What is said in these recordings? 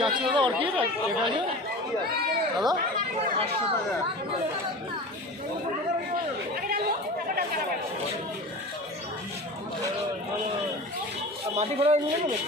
যাচ্ছে দাদা অর্কিড এটা আছে দাদা 500 টাকা। মাটি ঘোরা নিয়ে নেবে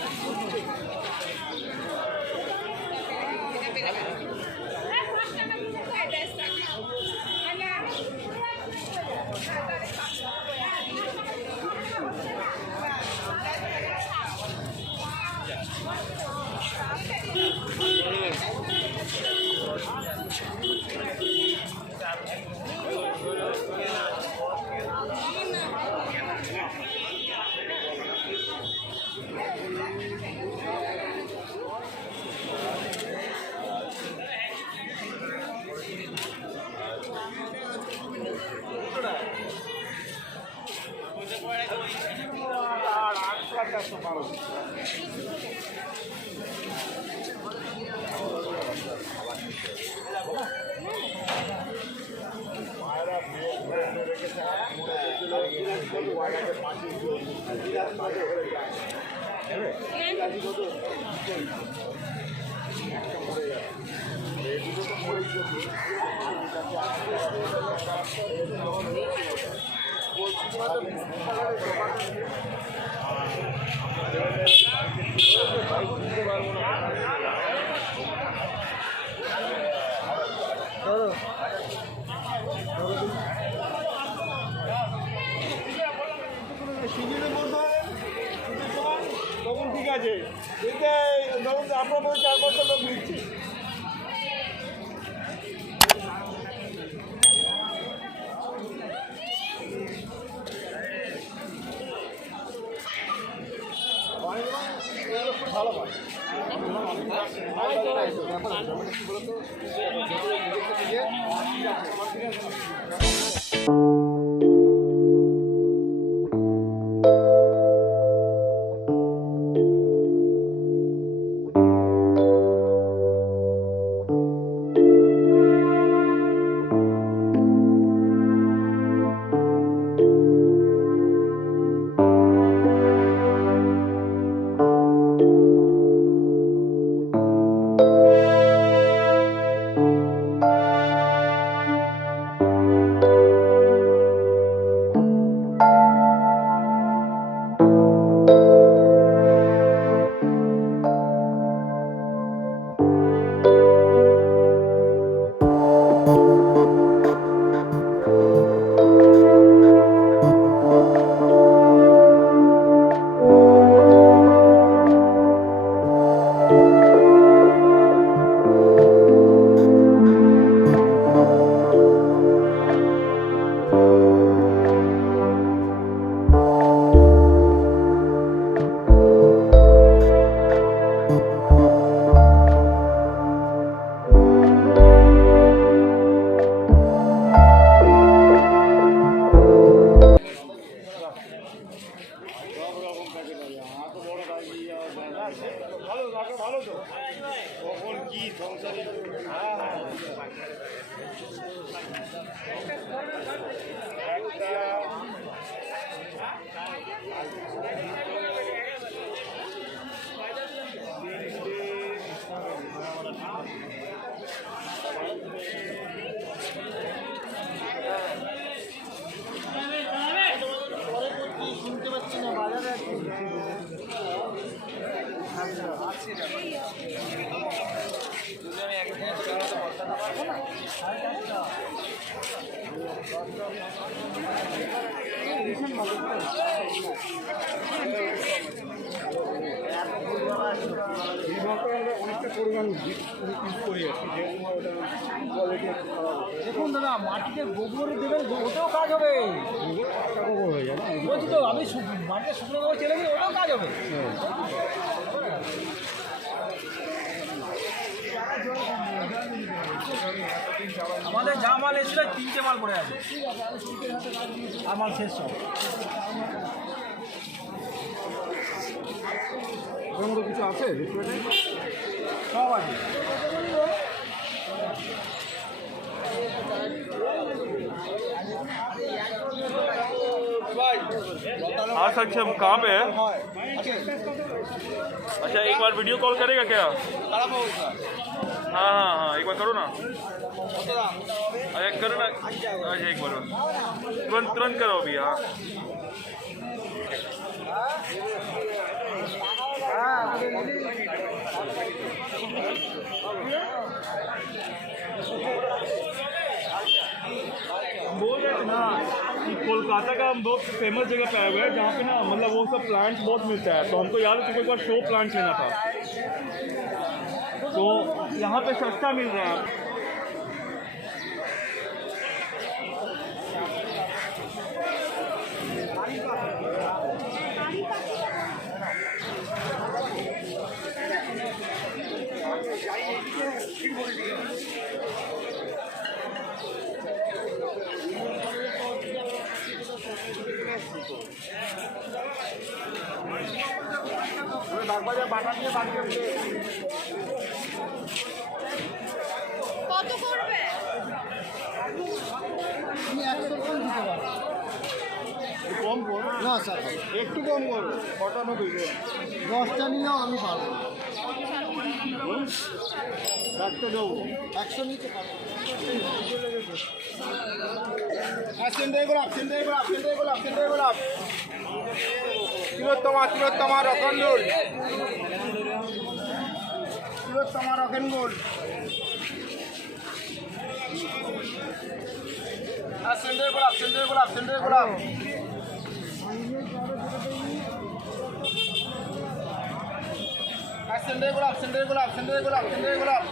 তখন ঠিক আছে ধরুন আপনার 4 বছর লোক দিচ্ছে ভালো পায় ভালো তো কখন কি সংসারে শুনতে পাচ্ছি না বাজারে আছে অনেকটা পরিমাণ করি দেখুন দাদা মাটিতে গোবর দেবেন ওটাও কাজ হবে গোবর হয়ে যাবে বলছি তো আমি মাটিতে শুকনো গোবর চলে গেলে ওটাও কাজ হবে আমাদের যা মাল এসেছিল 3টে মাল পড়ে আছে আর মাল শেষ সব ওর মতো কিছু আছে ডিসপ্লেতে? সব আছে। हाँ सक्षम कहाँ पे है? अच्छा एक बार वीडियो कॉल करेगा क्या? हाँ हाँ हाँ एक बार करो ना। अरे करो ना। अच्छा एक बार तुरंत तुरंत करो अभी। हाँ बोल रहे थे ना कि कोलकाता का हम बहुत फेमस जगह पे आए हुए हैं जहाँ पे ना मतलब वो सब प्लांट्स बहुत मिलता है, तो हमको याद है तुमको एक बार शो प्लांट लेना था, तो यहाँ पे सस्ता मिल रहा है। কত করবে? কম করো না স্যার, একটু কম করো। 95 10টা নিলেও আমি পারবো, রাখতে দেবো 100 নিতে পারবো। তিলোত্তমা রকনগোল, তিলোত্তমা রকনগোল। সেন্টার গোলাপ, সেন্টার গোলাপ, সেন্টার গোলাপ। সেন্টার গোলাপ, সেন্টার গোলাপ, সেন্টার গোলাপ, সেন্টার গোলাপ।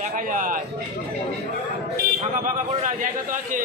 দেখা যায় ফাঁকা ফাঁকা করে না, জায়গা তো আছে।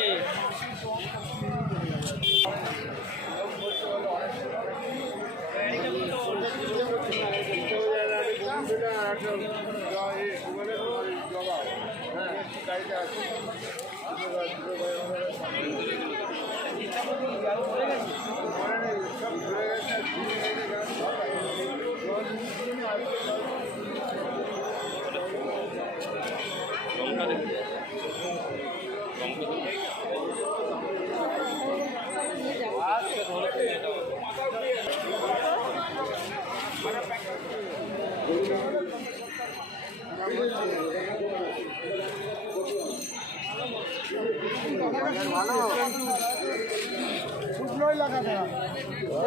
শুকনোই লাগাতে হবে,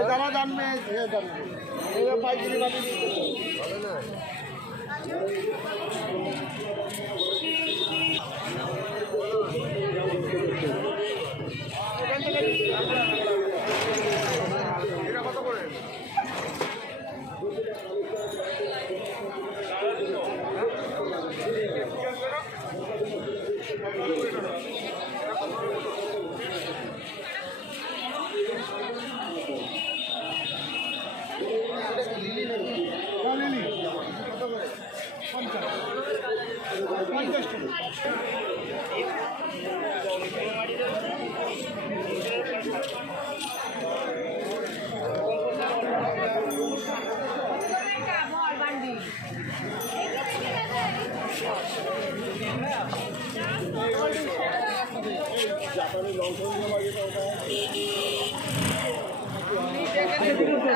দামা দাম নেই, পাইকারি বাড়ি দিতে হবে না। এটা কত করে? লিলি কত করে?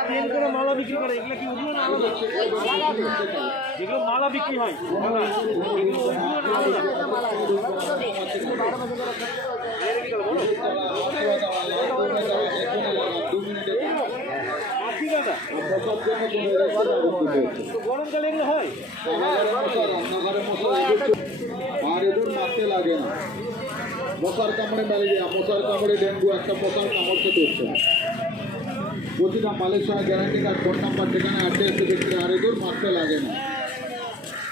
ট্রেন করে মালা বিক্রি করে, এগুলো কি উঠলো না আলাদা? যেগুলো মালা বিক্রি হয় মালা, এগুলো উঠলো না আলাদা? গরমকালে এগুলো হয় আর এদের মারতে লাগে না। মশার কামড়ে ম্যালেরিয়া, মশার কামড়ে ডেঙ্গু, একটা মশার কামড় থেকে হচ্ছে না। প্রতিটা Malaysia guarantee card phone number যেখানে আছে এসে দেখতে, আর এদের মারতে লাগে না।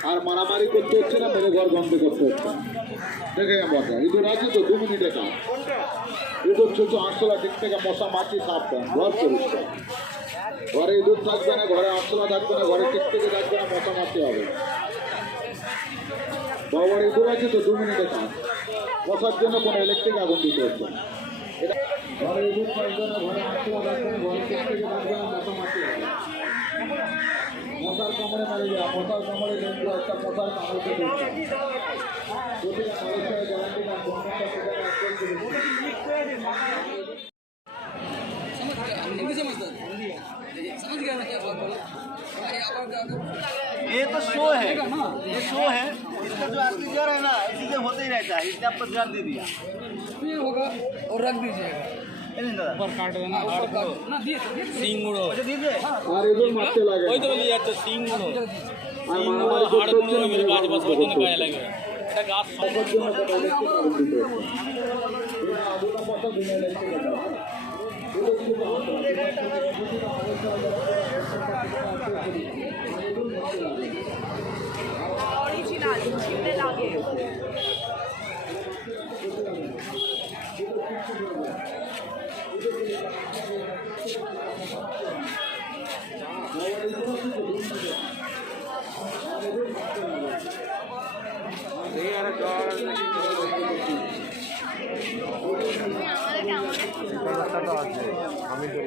আর মারামারি করতে হচ্ছে না, মেরে ঘর বন্ধ করতে হচ্ছে না। দেখে মজা ইঁদুর আছে তো 2 মিনিটে কাজ। ইঁদুর ছোট আরশোলা দিক থেকে মশা মাছি সাফ দেন, ঘর পরিষ্কার। ঘরে ইঁদুর থাকবে না, ঘরে আরশোলা থাকবে না, ঘরে টিক থেকে থাকবে না, মশা মাছি হবে। বড় বড় ইঁদুর আছে তো 2 মিনিটে কাজ। মশার জন্য কোনো ইলেকট্রিক আগুন দিতে হচ্ছে না। ঘরে ইঁদুর থাকবে না, ঘরে আরশোলা থাকবে না, ঘরে টিক থেকে থাকবে না, মশা মাছি হবে। মশার কামড়ে মারে যায়, মশার কামড়ে ডেঙ্গু, একটা মশার কামড় থেকে হচ্ছে না। প্রতিটা Malaysia guarantee card phone number সেখানে ये तो शो है, ये शो है। इसका जो असली जड़ है ना, इसी से होते ही रहता है। इसने आपको जड़ दे दिया, ये होगा और रख दीजिएगा। ऊपर काट देना ना, सिंगुड़ो अच्छा दीजिए। আর এদের মারতে লাগে ওই তো বলি যাচ্ছে সিংগুলো, সিংগুলো হাড়গুলো মেরে গাছ বাস ওই জন্য গায়ে লাগে। এটা গাছ মশার জন্য কোনো ইলেকট্রিক আগুন দিতে হচ্ছে না। এই আগুন মশা বিনা ইলেকট্রিক আগুন। অরিজিনাল ছিঁড়ে লাগে। আমি তো